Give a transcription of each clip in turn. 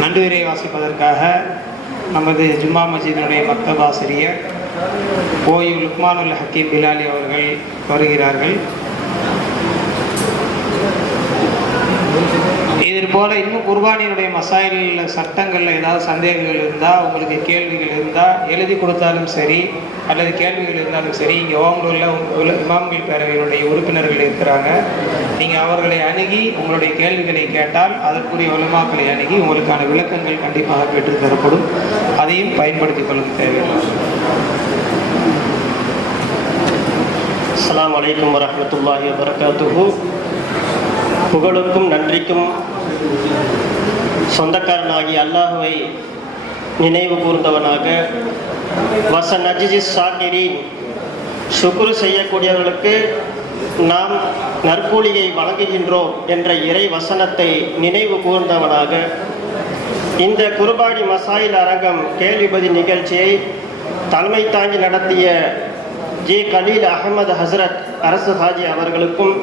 நன்றியுரை வாசிப்பதற்காக நமது ஜும்மா மஜிதனுடைய மக்தபாசிரியர் கோயில் ஓய்வு லுக்மானுல் ஹக்கீம் பிலாலி அவர்கள் வருகிறார்கள். போல இன்னும் குர்பானியினுடைய மசாயில் சட்டங்களில் ஏதாவது சந்தேகங்கள் இருந்தால் உங்களுக்கு கேள்விகள் இருந்தால் எழுதி கொடுத்தாலும் சரி அல்லது கேள்விகள் இருந்தாலும் சரி இங்கே ஓமலூரில் இமாம்கள் பேரவையினுடைய உறுப்பினர்கள் இருக்கிறாங்க. நீங்கள் அவர்களை அணுகி உங்களுடைய கேள்விகளை கேட்டால் அதற்குரிய உலமாக்களை அணுகி உங்களுக்கான விளக்கங்கள் கண்டிப்பாக பெற்று தரப்படும். அதையும் பயன்படுத்திக் கொள்ளும் தேவையில்லை அஸ்ஸலாமு வலைக்கம் வரமத்துல்லாஹி வபரகாத்துஹு. புகழுக்கும் நன்றிக்கும் சொந்தக்காரனாகி அல்லாஹுவை நினைவு கூர்ந்தவனாக வச நஜிஜி சாக்கிரின். சுக்குரு செய்யக்கூடியவர்களுக்கு நாம் நற்கூலியை வழங்குகின்றோம் என்ற இறை வசனத்தை நினைவு கூர்ந்தவனாக இந்த குருபாடி மசாயில் அரங்கம் கேள்விபதி நிகழ்ச்சியை தலைமை தாங்கி நடத்திய ஜே கலீல் அகமது ஹசரத் அரசு ஹாஜி அவர்களுக்கும்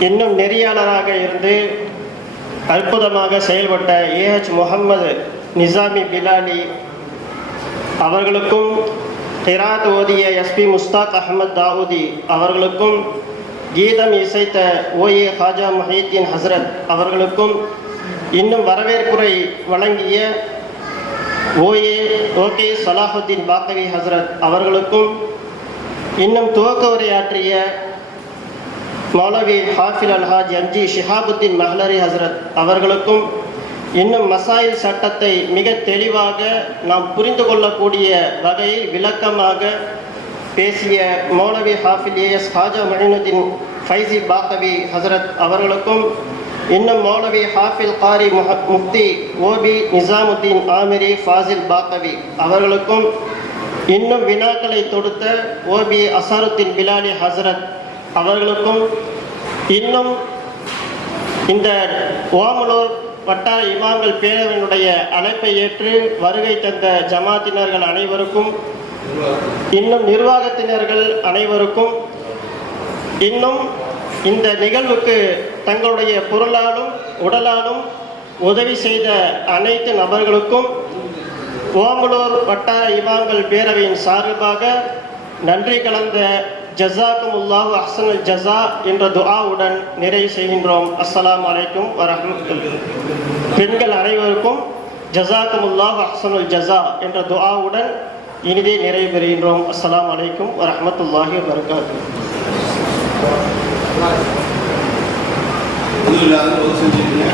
இன்னும் நெறியாளராக இருந்து அற்புதமாக செயல்பட்ட ஏஹெச் முகம்மது நிசாமி பிலாலி அவர்களுக்கும் ஹிராத் ஓதிய எஸ்பி முஸ்தாக் அகமது தாவூதி அவர்களுக்கும் கீதம் இசைத்த ஓஏ ஹாஜா மஹீத்தீன் ஹசரத் அவர்களுக்கும் இன்னும் வரவேற்புரை வழங்கிய ஓஏ ஓகே சலாஹுத்தீன் பாக்கவி ஹசரத் அவர்களுக்கும் இன்னும் துவக்க உரையாற்றிய மௌலவி ஹாஃபில் அல்ஹாஜ் எம்ஜி ஷிஹாபுத்தின் மஹ்லரி ஹசரத் அவர்களுக்கும் இன்னும் மசாயில் சட்டத்தை மிக தெளிவாக நாம் புரிந்து கொள்ளக்கூடிய வகையில் விளக்கமாக பேசிய மௌலவி ஹாஃபில் ஏஎஸ் ஹாஜா மொழினுதீன் ஃபைசி பாகவி ஹசரத் அவர்களுக்கும் இன்னும் மௌலவி ஹாஃபில் காரி முஹ முஃப்தி ஓபி நிசாமுத்தீன் ஆமிரி ஃபாசில் பாகவி அவர்களுக்கும் இன்னும் வினாக்களை தொடுத்த ஓபி அசாருத்தீன் பிலாலி ஹசரத் அவர்களுக்கும் இன்னும் இந்த ஓமலூர் வட்டார இமாம்கள் பேரவையினுடைய அழைப்பை ஏற்று வருகை தந்த ஜமாத்தினர்கள் அனைவருக்கும் இன்னும் நிர்வாகத்தினர்கள் அனைவருக்கும் இன்னும் இந்த நிகழ்வுக்கு தங்களுடைய பொருளாலும் உடலாலும் உதவி செய்த அனைத்து நபர்களுக்கும் ஓமலூர் வட்டார இமாம்கள் பேரவையின் சார்பாக நன்றி கலந்த ஜஸாக்கும் உல்லாஹு அஹ்சனல் ஜஸா என்ற துஆவுடன் நிறைவு செய்கின்றோம். அஸ்ஸலாமு வலைக்கும் வரஹ்மத்துல்லாஹி பெண்கள் அனைவருக்கும் ஜஸாக்கும் உல்லாஹு அஹ்சனுல் ஜஸா என்ற துஆவுடன் இனிதே நிறைவு பெறுகின்றோம். அஸ்ஸலாம் அலைக்கும் வரமத்துல்லாஹி வபரகாத்துஹு அல்ஹம்துலில்லாஹ் ஒரு செஞ்சிருக்கீங்க